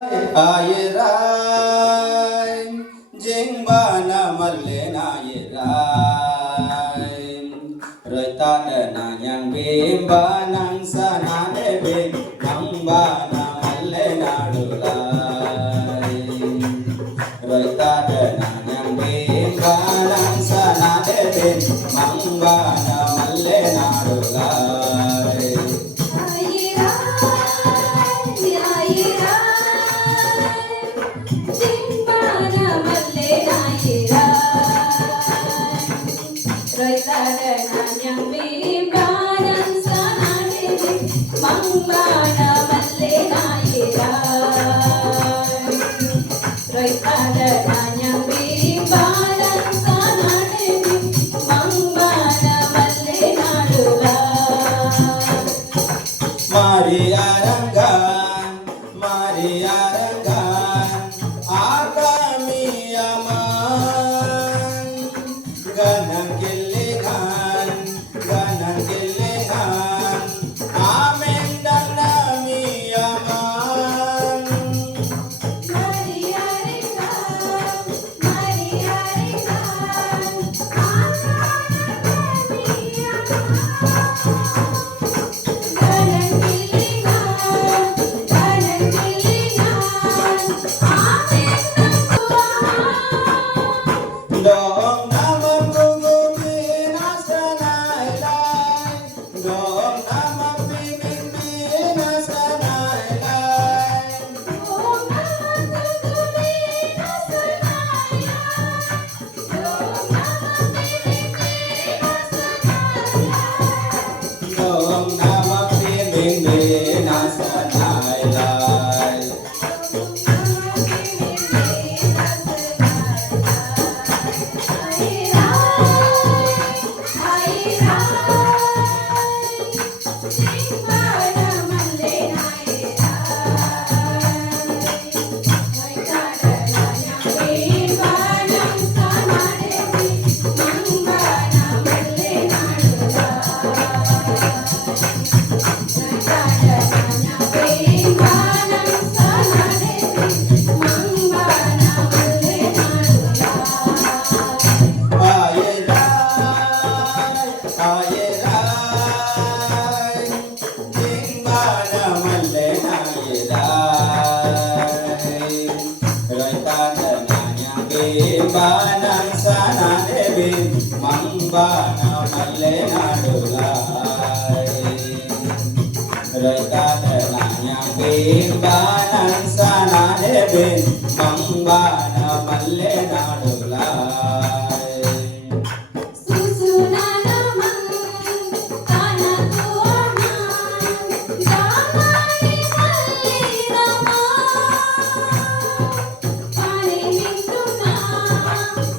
Ayerai jing bana malle na ayerai rồi ta đờ na nhang bim banang sana de bim nang bana malle na dulai rồi ta đờ na nhang bim banang sana de bim nang bana malle na dulai rồi ta đợi nàng nhang bim banan sana de mang bana malle na yerai rồi ta đợi nàng nhang bim banan sana de mang bana malle na dulai Maria Ranggan Agami aman Ganang kilingan Amen dan nami aman Maria Ringan Dong naman gugumi nasa nailay Dong naman bimimbi nasa nailay Dong naman bimimbi nasa nailay Banang sana debin mangbana malle na dulai rồi ta để lại nhà bên banang sana debin mangbana malle na dulai Susuna naman kana tuanan damay malle naman paninito na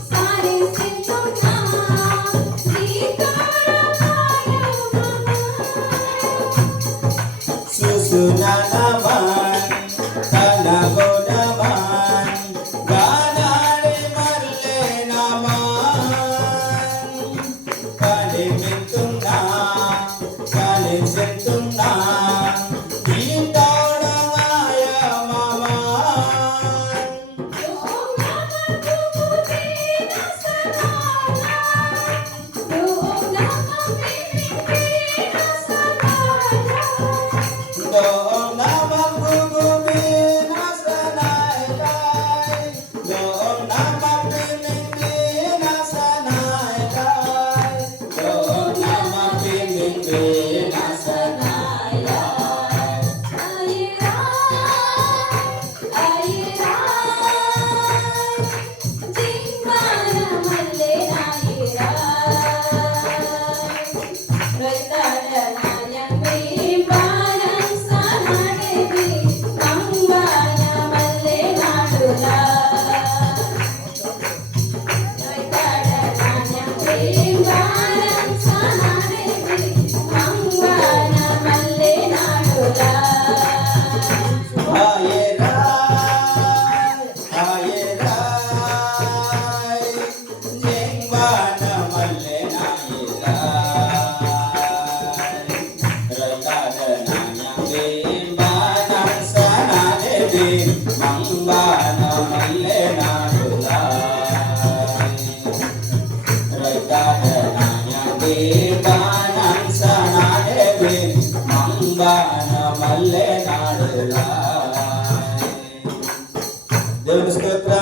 sarisinto na dito na tayo Susuna naman tanago naman ganari malle naman kalimintong na kalisintong na dito na ngaya maman Doon naman bumuti na sa kalan Doon naman bibigay na sa kalan doon naman gugumi nasa మంబాన మల్లె నాడులా రైతాడనాయంబి బాణం సనాడెబి మంబాన మల్లె నాడులా దేవుని స్తోత్రం